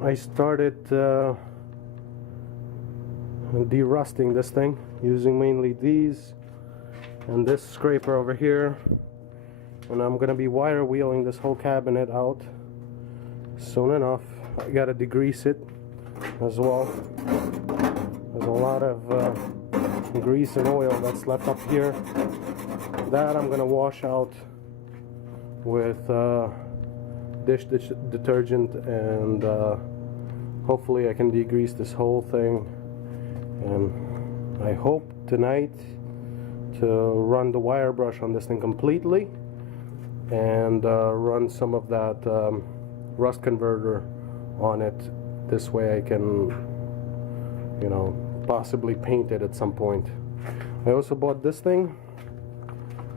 I started de-rusting this thing using mainly these and this scraper over here, and I'm gonna be wire wheeling this whole cabinet out soon enough. I gotta degrease it as well. There's a lot of grease and oil that's left up here. That I'm gonna wash out with dish detergent, and hopefully I can degrease this whole thing. And I hope tonight to run the wire brush on this thing completely and run some of that rust converter on it. This way I can, you know, possibly paint it at some point. I also bought this thing.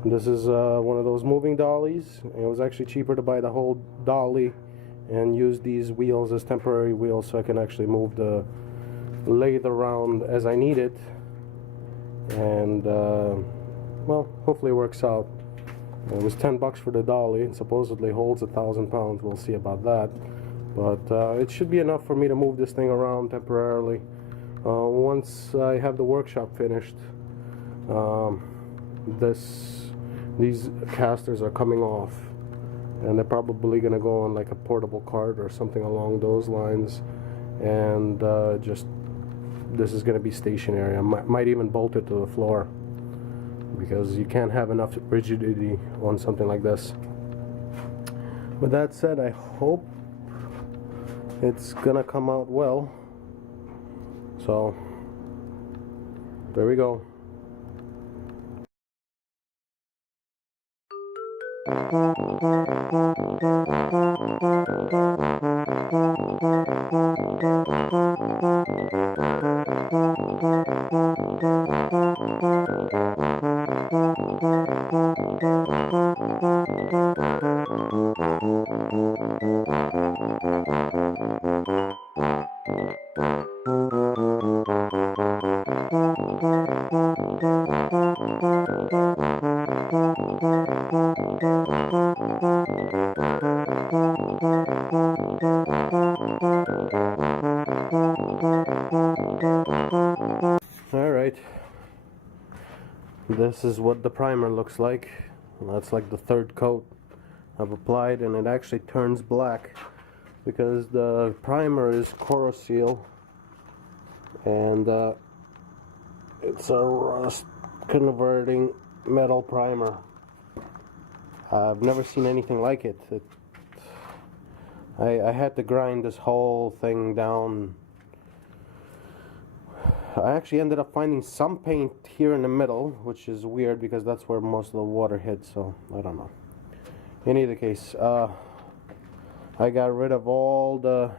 This is one of those moving dollies. It was actually cheaper to buy the whole dolly and use these wheels as temporary wheels, so I can actually move the lathe around as I need it. And well, hopefully it works out. It was 10 bucks for the dolly. It supposedly holds 1,000 pounds. We'll see about that. But it should be enough for me to move this thing around temporarily. Once I have the workshop finished, these casters are coming off, and they're probably gonna go on like a portable cart or something along those lines, and just this is gonna be stationary. I might even bolt it to the floor, because you can't have enough rigidity on something like this. With that said, I hope it's gonna come out well. So there we go. Alright, this is what the primer looks like. That's like the third coat I've applied, and it actually turns black because the primer is Corroseal, and it's a rust converting metal primer. I've never seen anything like it. I had to grind this whole thing down. I actually ended up finding some paint here in the middle, which is weird because that's where most of the water hits, so I don't know. In either case, I got rid of all the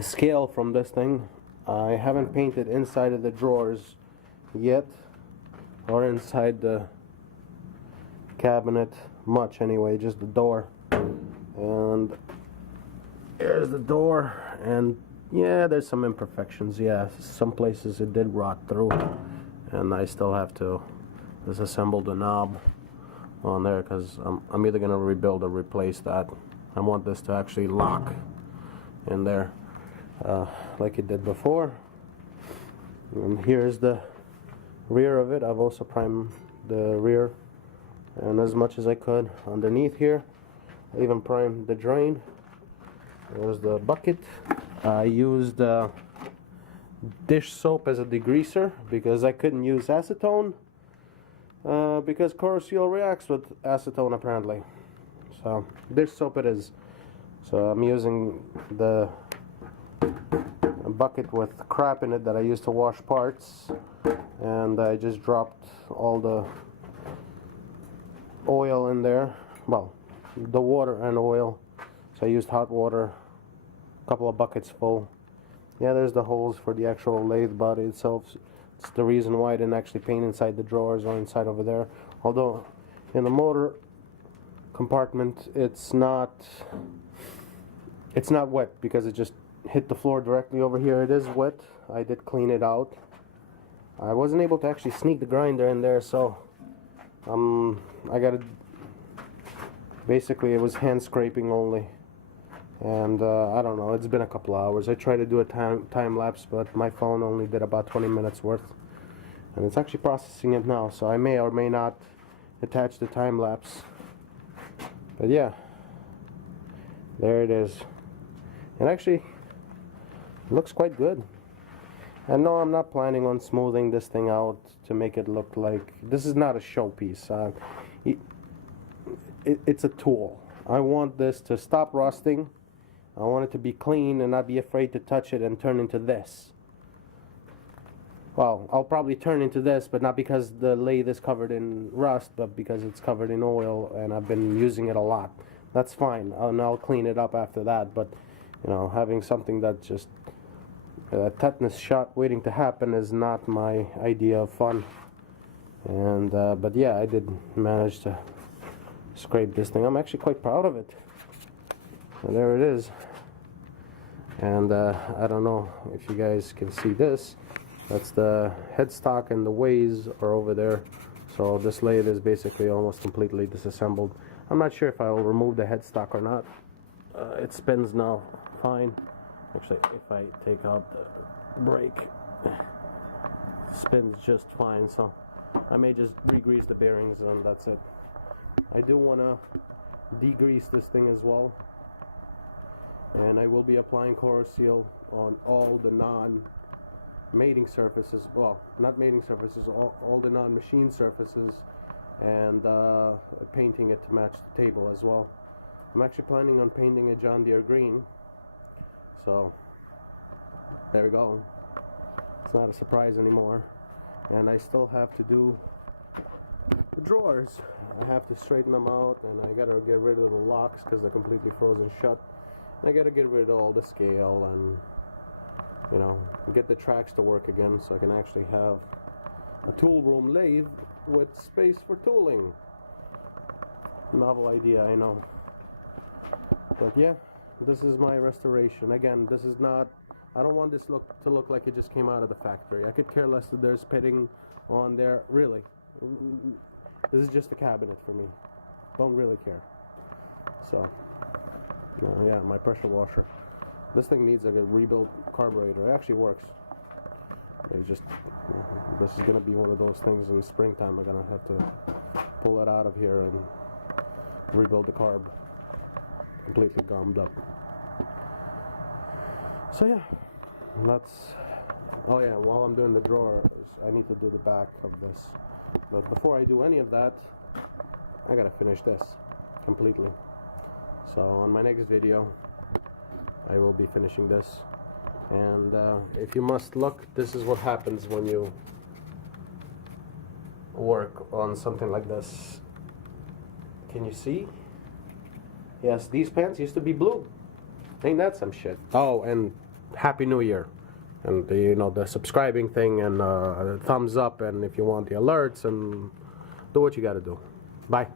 scale from this thing. I haven't painted inside of the drawers yet, or inside the cabinet much anyway, just the door. And here's the door, and yeah, there's some imperfections. Yeah, some places it did rot through, and I still have to disassemble the knob on there, because I'm either gonna rebuild or replace that. I want this to actually lock in there like it did before. And here's the rear of it. I've also primed the rear, and as much as I could underneath here. I even primed the drain. There's the bucket. I used dish soap as a degreaser because I couldn't use acetone, because Corroseal reacts with acetone apparently. So dish soap it is. So I'm using the bucket with crap in it that I used to wash parts, and I just dropped all the oil in there. Well, the water and oil. So I used hot water, a couple of buckets full. Yeah, there's the holes for the actual lathe body itself. It's the reason why I didn't actually paint inside the drawers or inside over there. Although in the motor compartment it's not wet because it just hit the floor directly over here. It is wet. I did clean it out. I wasn't able to actually sneak the grinder in there, so I got it. Basically, it was hand scraping only. And I don't know, it's been a couple hours. I tried to do a time lapse, but my phone only did about 20 minutes worth, and it's actually processing it now, so I may or may not attach the time lapse. But yeah, there it is. And actually looks quite good. And no, I'm not planning on smoothing this thing out to make it look like, this is not a showpiece. It's a tool. I want this to stop rusting. I want it to be clean and not be afraid to touch it and turn into this. Well, I'll probably turn into this, but not because the lathe is covered in rust, but because it's covered in oil and I've been using it a lot. That's fine, and I'll clean it up after that. But you know, having something that just a tetanus shot waiting to happen is not my idea of fun. And but yeah, I did manage to scrape this thing. I'm actually quite proud of it. And there it is. And I don't know if you guys can see this. That's the headstock, and the ways are over there. So this lathe is basically almost completely disassembled. I'm not sure if I will remove the headstock or not. It spins now fine. Actually, if I take out the brake, it spins just fine. So I may just re-grease the bearings and that's it. I do want to degrease this thing as well. And I will be applying Core Seal on all the non-mating surfaces, well, not mating surfaces, all the non-machine surfaces, and painting it to match the table as well. I'm actually planning on painting a John Deere green, so there we go. It's not a surprise anymore. And I still have to do the drawers. I have to straighten them out, and I gotta get rid of the locks because they're completely frozen shut. I gotta get rid of all the scale and, you know, get the tracks to work again so I can actually have a tool room lathe with space for tooling. Novel idea, I know. But yeah, this is my restoration. Again, this is not, I don't want this to look like it just came out of the factory. I could care less that there's pitting on there, really. This is just a cabinet for me. Don't really care. So yeah, my pressure washer. This thing needs like a rebuilt carburetor. It actually works. It's just, this is gonna be one of those things in springtime. I'm gonna have to pull it out of here and rebuild the carb. Completely gummed up. So yeah, that's, oh yeah, while I'm doing the drawers, I need to do the back of this. But before I do any of that, I gotta finish this completely. So on my next video, I will be finishing this. And if you must look, this is what happens when you work on something like this. Can you see? Yes, these pants used to be blue. Ain't that some shit? Oh, and Happy New Year. And you know, the subscribing thing, and thumbs up, and if you want the alerts, and do what you gotta do. Bye.